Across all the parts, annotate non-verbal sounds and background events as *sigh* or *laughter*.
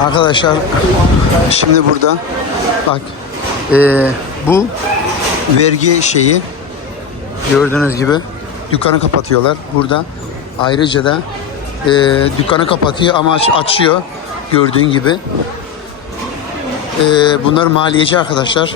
Arkadaşlar şimdi burada bak eee, bu vergi şeyi gördüğünüz gibi dükkanı kapatıyorlar. Burada ayrıca da eee, dükkanı kapatıyor ama aç- açıyor gördüğün gibi. Eee, bunlar maliyeci arkadaşlar.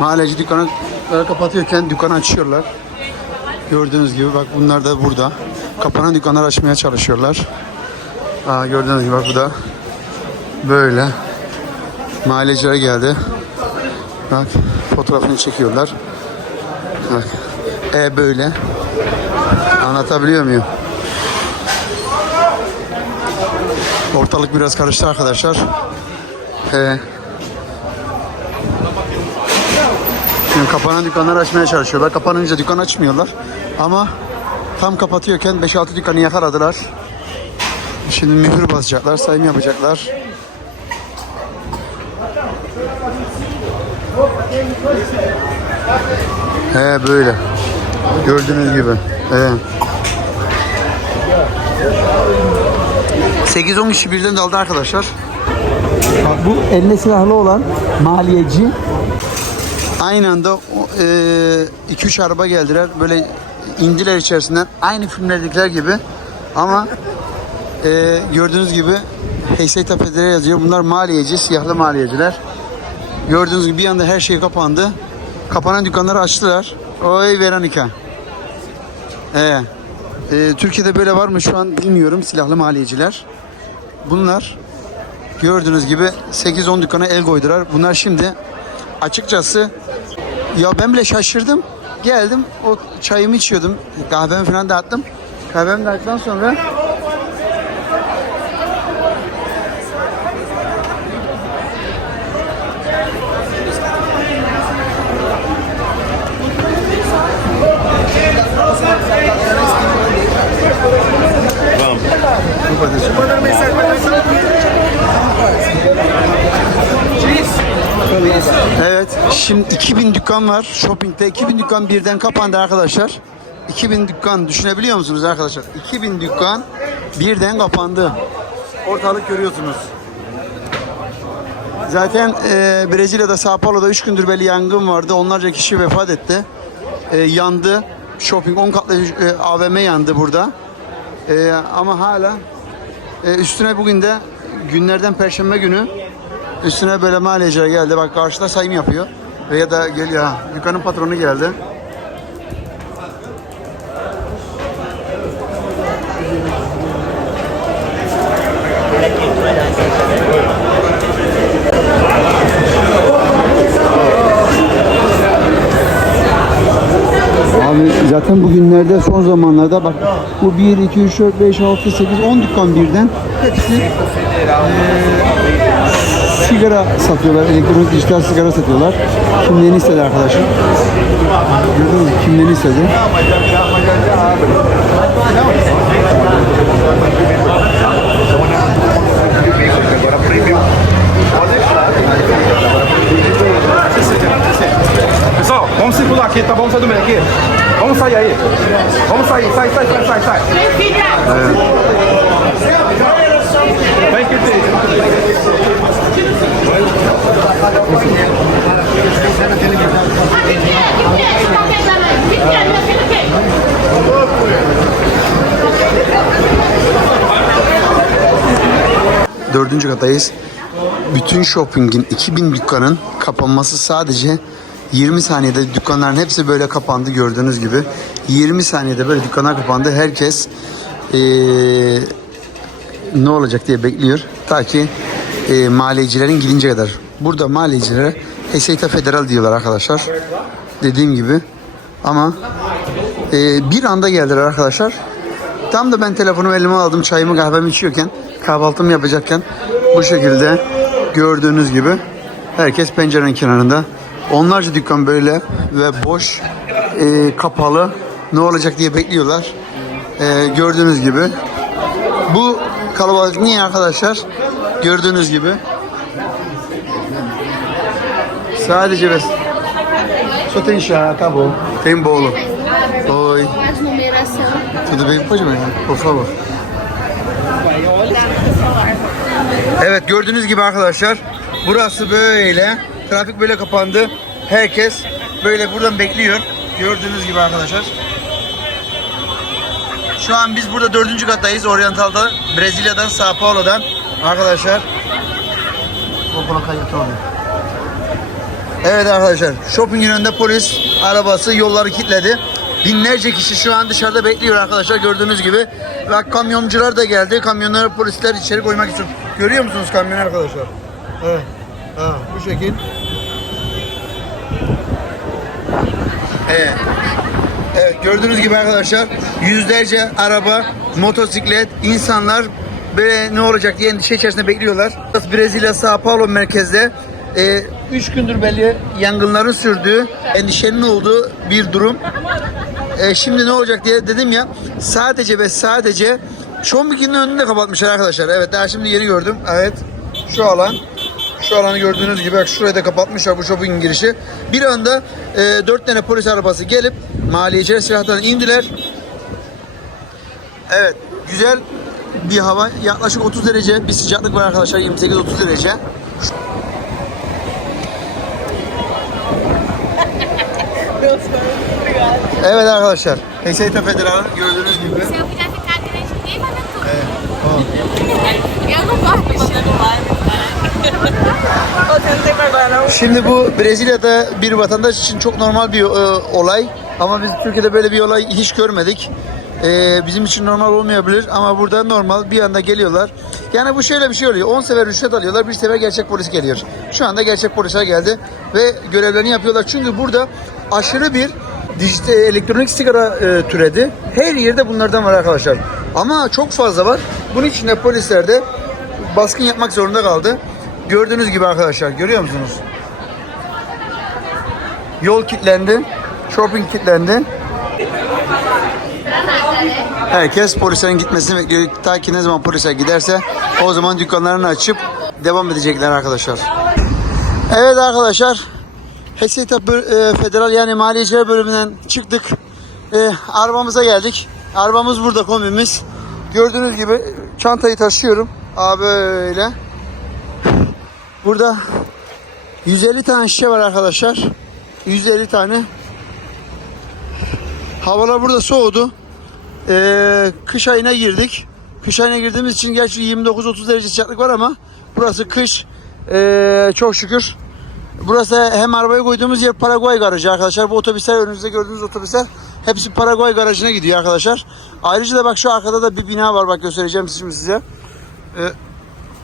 Mahalleci dükkanı e, kapatıyorken dükkanı açıyorlar. Gördüğünüz gibi bak bunlar da burada. Kapanan dükkanlar açmaya çalışıyorlar. Aa, gördüğünüz gibi bak bu da böyle. Mahalleciler geldi. Bak fotoğrafını çekiyorlar. Bak. E böyle. Anlatabiliyor muyum? Ortalık biraz karıştı arkadaşlar. E, Şimdi kapanan dükkanları açmaya çalışıyorlar. Kapanınca dükkan açmıyorlar. Ama tam kapatıyorken 5-6 dükkanı yakaladılar. Şimdi mühür basacaklar, sayım yapacaklar. He böyle. Gördüğünüz gibi. He. 8-10 kişi birden daldı arkadaşlar. Bak bu eline silahlı olan maliyeci Aynı anda 2-3 araba geldiler. Böyle indiler içerisinden. Aynı filmlerdekiler gibi. Ama e, gördüğünüz gibi Heysey Tepe'de yazıyor. Bunlar maliyeci, siyahlı maliyeciler. Gördüğünüz gibi bir anda her şey kapandı. Kapanan dükkanları açtılar. Oy Veronica. Ee, e, Türkiye'de böyle var mı şu an bilmiyorum silahlı maliyeciler. Bunlar gördüğünüz gibi 8-10 dükkana el koydular. Bunlar şimdi açıkçası ya ben bile şaşırdım. Geldim o çayımı içiyordum. Kahvemi falan dağıttım. Kahvemi dağıttıktan sonra Evet. Şimdi 2000 dükkan var. Shopping'de 2000 dükkan birden kapandı arkadaşlar. 2000 dükkan düşünebiliyor musunuz arkadaşlar? 2000 dükkan birden kapandı. Ortalık görüyorsunuz. Zaten e, Brezilya'da Sao Paulo'da 3 gündür böyle yangın vardı. Onlarca kişi vefat etti. E, yandı. Shopping 10 katlı e, AVM yandı burada. E, ama hala e, üstüne bugün de günlerden perşembe günü Üstüne böyle maliyeciler geldi. Bak karşıda sayım yapıyor. Ve ya da geliyor ha. Dükkanın patronu geldi. Zaten bugünlerde son zamanlarda bak bu 1, 2, 3, 4, 5, 6, 8, 10 dükkan birden hepsi eee, sigara satıyorlar. Elektronik dijital sigara satıyorlar. Kimliğini istedi arkadaşım. Gördünüz mü? Kimliğini istedi. Pessoal, vamos circular aqui, tá bom? Sai do meio aqui. Vamos sair aí. Vamos sair, sai, sai, sai, sai, sai. Vem que tem. Dördüncü katayız. Bütün shoppingin 2000 dükkanın kapanması sadece 20 saniyede dükkanların hepsi böyle kapandı gördüğünüz gibi. 20 saniyede böyle dükkanlar kapandı. Herkes eee, ne olacak diye bekliyor. Ta ki eee maliyecilerin gidince kadar. Burada maliyecilere Heseyta Federal diyorlar arkadaşlar. Dediğim gibi. Ama eee, bir anda geldiler arkadaşlar. Tam da ben telefonumu elime aldım çayımı kahvemi içiyorken kahvaltımı yapacakken bu şekilde gördüğünüz gibi herkes pencerenin kenarında. Onlarca dükkan böyle ve boş e, kapalı ne olacak diye bekliyorlar. E, gördüğünüz gibi. Bu kalabalık niye arkadaşlar? Gördüğünüz gibi. Sadece ve só tem chá. Tem bolo. Oi. Tudo bem? Pode ir, por favor. Evet gördüğünüz gibi arkadaşlar burası böyle trafik böyle kapandı. Herkes böyle buradan bekliyor. Gördüğünüz gibi arkadaşlar. Şu an biz burada dördüncü kattayız Oriental'da. Brezilya'dan Sao Paulo'dan arkadaşlar. Evet arkadaşlar shoppingin önünde polis arabası yolları kilitledi. Binlerce kişi şu an dışarıda bekliyor arkadaşlar gördüğünüz gibi. Ve kamyoncular da geldi. Kamyonları polisler içeri koymak için. Görüyor musunuz kamyonu arkadaşlar? Evet. Ha, bu şekil. Evet. Evet gördüğünüz gibi arkadaşlar yüzlerce araba, motosiklet, insanlar böyle ne olacak diye endişe içerisinde bekliyorlar. Brezilya Sao Paulo merkezde 3 gündür belli yangınların sürdüğü, endişenin olduğu bir durum. E, şimdi ne olacak diye dedim ya sadece ve sadece Çombik'in önünü de kapatmışlar arkadaşlar. Evet daha şimdi yeni gördüm. Evet şu alan. Şu alanı gördüğünüz gibi bak şurayı da kapatmışlar bu shopping girişi. Bir anda e, dört tane polis arabası gelip maliyeciler silahlarını indiler. Evet güzel bir hava. Yaklaşık 30 derece bir sıcaklık var arkadaşlar 28-30 derece. Evet arkadaşlar. Receita Federal gördüğünüz gibi. Se eu puder ficar grande, ninguém vai ver tudo. Eu não gosto de Şimdi bu Brezilya'da bir vatandaş için çok normal bir e, olay. Ama biz Türkiye'de böyle bir olay hiç görmedik. E, bizim için normal olmayabilir ama burada normal bir anda geliyorlar. Yani bu şöyle bir şey oluyor. 10 sefer rüşvet alıyorlar, bir sefer gerçek polis geliyor. Şu anda gerçek polisler geldi ve görevlerini yapıyorlar. Çünkü burada aşırı bir dijital elektronik sigara e, türedi. Her yerde bunlardan var arkadaşlar. Ama çok fazla var. Bunun için de polisler de baskın yapmak zorunda kaldı. Gördüğünüz gibi arkadaşlar görüyor musunuz? Yol kilitlendi. Shopping kilitlendi. Herkes polislerin gitmesini bekliyor. Ta ki ne zaman polisler giderse o zaman dükkanlarını açıp devam edecekler arkadaşlar. Evet arkadaşlar. Heseta böl- e, Federal yani Maliyeciler bölümünden çıktık. E, arabamıza geldik. Arabamız burada kombimiz. Gördüğünüz gibi çantayı taşıyorum. Abi böyle. Burada 150 tane şişe var arkadaşlar. 150 tane. Havalar burada soğudu. Ee, kış ayına girdik. Kış ayına girdiğimiz için gerçi 29-30 derece sıcaklık var ama burası kış. Ee, çok şükür. Burası hem arabaya koyduğumuz yer Paraguay garajı arkadaşlar. Bu otobüsler önünüzde gördüğünüz otobüsler hepsi Paraguay garajına gidiyor arkadaşlar. Ayrıca da bak şu arkada da bir bina var bak göstereceğim şimdi size. Ee,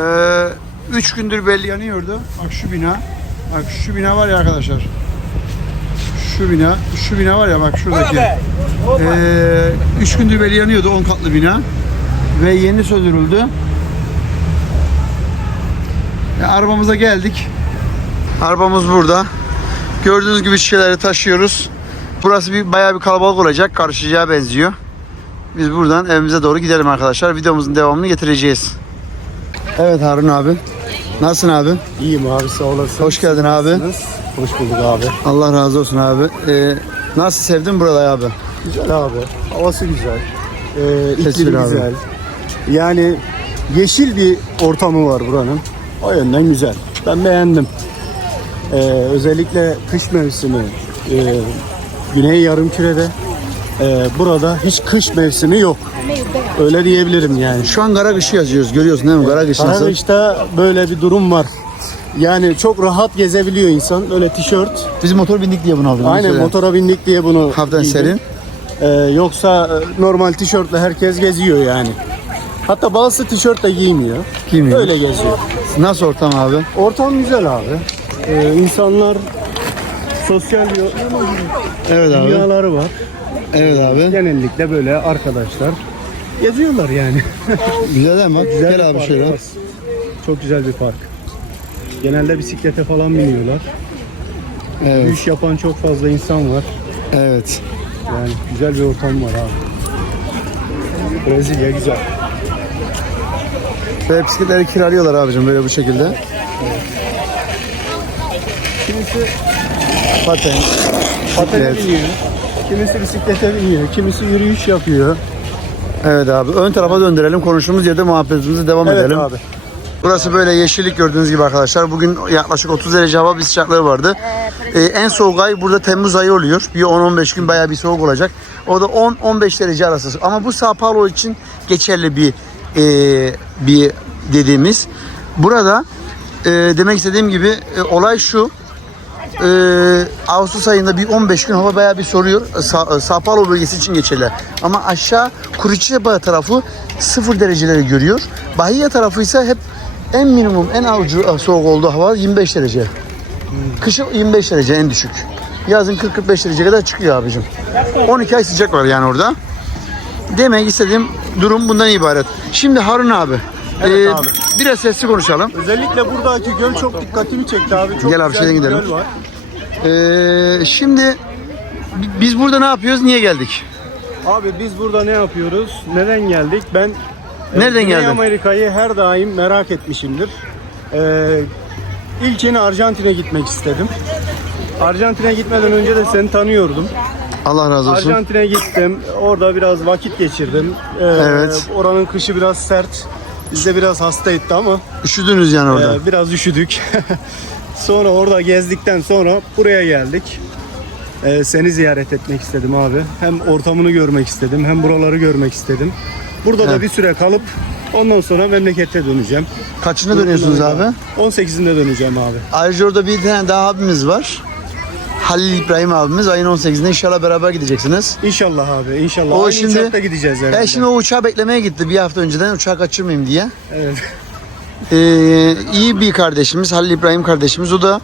e, 3 gündür belli yanıyordu. Bak şu bina. Bak şu bina var ya arkadaşlar. Şu bina. Şu bina var ya bak şuradaki. 3 ee, gündür belli yanıyordu 10 katlı bina. Ve yeni söndürüldü. E, arabamıza geldik. Arabamız burada. Gördüğünüz gibi şişeleri taşıyoruz. Burası bir bayağı bir kalabalık olacak. Karışacağı benziyor. Biz buradan evimize doğru gidelim arkadaşlar. Videomuzun devamını getireceğiz. Evet Harun abi. Nasılsın abi? İyiyim abi sağ olasın. Hoş geldin abi. Hoş bulduk abi. Allah razı olsun abi. Ee, nasıl sevdin burayı abi? Güzel abi. Havası güzel. Ee, iklimi abi. güzel. Yani yeşil bir ortamı var buranın. O yönden güzel. Ben beğendim. Ee, özellikle kış mevsimi e, Güney Yarımküre'de e, burada hiç kış mevsimi yok. Öyle diyebilirim yani. Şu an kara kışı yazıyoruz. Görüyorsun değil mi? Kara kış nasıl? Karadeş'te böyle bir durum var. Yani çok rahat gezebiliyor insan. Öyle tişört. Biz motor bindik diye bunu aldık. Aynen söyle. motora bindik diye bunu Hafiften giydim. serin. Ee, yoksa e, normal tişörtle herkes geziyor yani. Hatta bazısı tişört de giymiyor. Giymiyor. Öyle geziyor. Nasıl ortam abi? Ortam güzel abi. Ee, insanlar sosyal Evet abi. dünyaları var. Evet abi. Genellikle böyle arkadaşlar geziyorlar yani. *laughs* Güzel mi? Güzel Gel abi şöyle. Çok güzel bir park. Genelde bisiklete falan biniyorlar. Evet. Yürüyüş yapan çok fazla insan var. Evet. Yani güzel bir ortam var abi. Brezilya güzel. Ve bisikletleri kiralıyorlar abicim böyle bu şekilde. Kimisi Paten. patene biniyor. Kimisi bisiklete biniyor. Kimisi yürüyüş yapıyor. Evet abi. Ön tarafa döndürelim. Konuştuğumuz yerde muhabbetimize devam Evet edelim. abi. Burası böyle yeşillik gördüğünüz gibi arkadaşlar. Bugün yaklaşık 30 derece hava bir sıcaklığı vardı. Ee, en soğuk ay burada Temmuz ayı oluyor. Bir 10-15 gün bayağı bir soğuk olacak. O da 10-15 derece arası. Ama bu Sao Paulo için geçerli bir e, bir dediğimiz. Burada e, demek istediğim gibi e, olay şu. E, Ağustos ayında bir 15 gün hava bayağı bir soruyor. Sa- Sao Paulo bölgesi için geçerli. Ama aşağı Curitiba tarafı 0 dereceleri görüyor. Bahia tarafı ise hep en minimum, en avucu e, soğuk olduğu hava 25 derece. Kışın 25 derece en düşük. Yazın 40-45 derece kadar çıkıyor abicim. 12 ay sıcak var yani orada. Demek istediğim durum bundan ibaret. Şimdi Harun abi, Evet e, abi. biraz sesli konuşalım. Özellikle buradaki göl çok dikkatimi çekti abi. Çok Gel abi, güzel bir gidelim. göl var. Ee, şimdi bi- biz burada ne yapıyoruz? Niye geldik? Abi biz burada ne yapıyoruz? Neden geldik? Ben e, Nereden Güney geldin? Amerika'yı her daim merak etmişimdir. Ee, ilk yeni Arjantin'e gitmek istedim. Arjantin'e gitmeden önce de seni tanıyordum. Allah razı olsun. Arjantin'e gittim. Orada biraz vakit geçirdim. Ee, Evet. Oranın kışı biraz sert. Biz de biraz hasta etti ama Üşüdünüz yani orada. e, biraz üşüdük. *laughs* sonra orada gezdikten sonra buraya geldik. Ee, seni ziyaret etmek istedim abi. Hem ortamını görmek istedim, hem buraları görmek istedim. Burada da Evet. bir süre kalıp ondan sonra memlekete döneceğim. Kaçına dönüyorsunuz abi? 18'inde döneceğim abi. Ayrıca orada bir tane daha abimiz var. Halil İbrahim abimiz ayın 18'inde inşallah beraber gideceksiniz. İnşallah abi, inşallah. O Aynı şimdi- uçakta gideceğiz herhalde. E şimdi o uçağı beklemeye gitti bir hafta önceden uçağı kaçırmayayım diye. Evet. Ee, iyi bir kardeşimiz Halil İbrahim kardeşimiz o da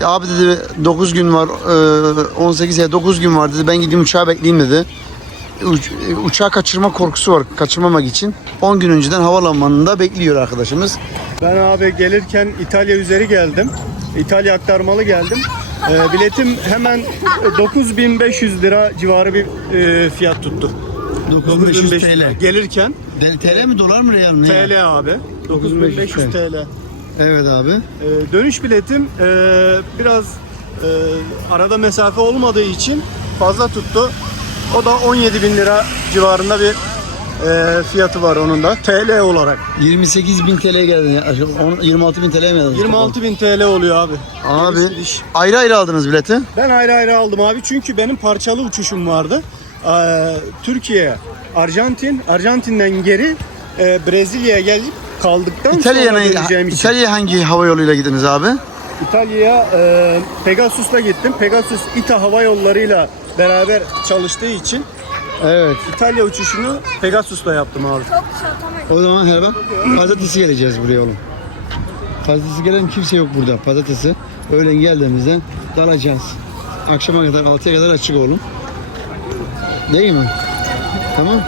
"E, abi dedi 9 gün var e, 18 ya 9 gün var dedi ben gideyim uçağı bekleyeyim dedi. Uç, e, uçağı kaçırma korkusu var kaçırmamak için 10 gün önceden havalimanında bekliyor arkadaşımız. Ben abi gelirken İtalya üzeri geldim. İtalya aktarmalı geldim. Ee, biletim hemen 9500 lira civarı bir e, fiyat tuttu. 9500 lira. Gelirken TL mi dolar mı real mi? TL abi. 9500 TL. Evet abi. Ee, dönüş biletim e, biraz e, arada mesafe olmadığı için fazla tuttu. O da 17 bin lira civarında bir e, fiyatı var onun da TL olarak. 28 bin TL geldi. ya. 26 bin TL mi geldi? 26 bin TL oluyor abi. Abi gidiş. ayrı ayrı aldınız bileti. Ben ayrı ayrı aldım abi çünkü benim parçalı uçuşum vardı. Ee, Türkiye, Arjantin, Arjantin'den geri e, Brezilya'ya gelip kaldıktan İtalya'ya sonra döneceğim için. İtalya hangi hava yoluyla gittiniz abi? İtalya'ya e, Pegasus'la gittim. Pegasus İTA Hava Yolları'yla beraber çalıştığı için Evet. İtalya uçuşunu Pegasus'la yaptım abi. O zaman her bak pazartesi geleceğiz buraya oğlum. Pazartesi gelen kimse yok burada. Pazartesi öğlen geldiğimizde dalacağız. Akşama kadar 6'ya kadar açık oğlum. Değil mi? Tamam.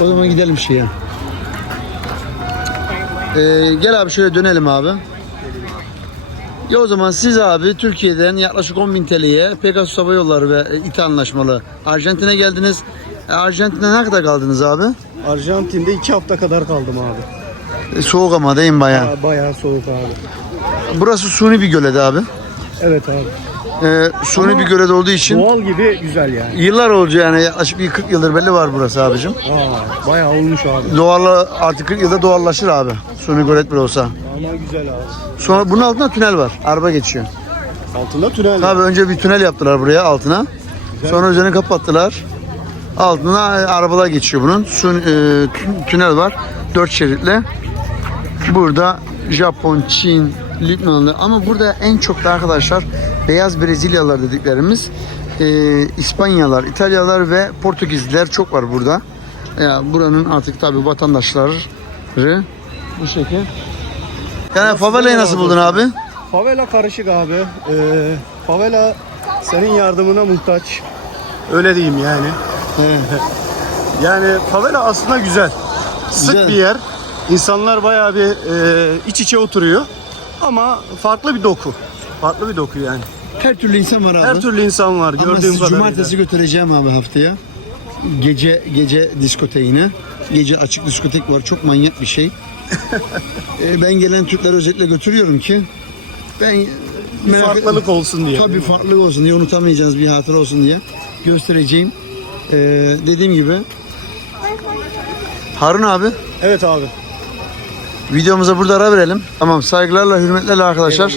O zaman gidelim şeye. Ee, gel abi şöyle dönelim abi. Ya o zaman siz abi Türkiye'den yaklaşık 10.000 TL'ye Pegasus Hava Yolları ve İTA anlaşmalı Arjantin'e geldiniz. E, Arjantin'de ne kadar kaldınız abi? Arjantin'de iki hafta kadar kaldım abi. E, soğuk ama değil mi bayağı? Ba- Bayağı soğuk abi. Burası suni bir gölet abi. Evet abi. Ee, suni bir gölet olduğu için Doğal gibi güzel yani. yıllar oldu yani yaklaşık bir 40 yıldır belli var burası abicim. Aa, bayağı olmuş abi. Doğal artık 40 yılda doğallaşır abi. Suni gölet bile olsa. Ama güzel abi. Sonra bunun altında tünel var. Araba geçiyor. Altında tünel. Tabii önce bir tünel yaptılar buraya altına. Sonra üzerini kapattılar. Altına arabalar geçiyor bunun. Sun, e, tün- tünel var. Dört şeritli. Burada Japon, Çin, Lübnanlı ama burada en çok da arkadaşlar beyaz Brezilyalılar dediklerimiz e, İspanyalılar, İtalyalılar ve Portekizliler çok var burada. Yani buranın artık tabi vatandaşları bu şekil. Yani favelayı nasıl buldun abi? Favela karışık abi. Ee, favela senin yardımına muhtaç. Öyle diyeyim yani. Yani favela aslında güzel. Sık Güzel. bir yer. İnsanlar bayağı bir e, iç içe oturuyor. Ama farklı bir doku. Farklı bir doku yani. Her türlü insan var abi. Her türlü insan var Ama gördüğüm sizi kadarıyla. cumartesi götüreceğim abi haftaya. Gece gece diskoteğine. Gece açık diskotek var. Çok manyak bir şey. Ee, ben gelen Türkleri özellikle götürüyorum ki ben Bir merak- farklılık olsun diye. Tabii farklılık olsun diye unutamayacağınız bir hatıra olsun diye göstereceğim. Ee, dediğim gibi Harun abi Evet abi. Videomuza burada ara verelim. Tamam saygılarla hürmetlerle arkadaşlar.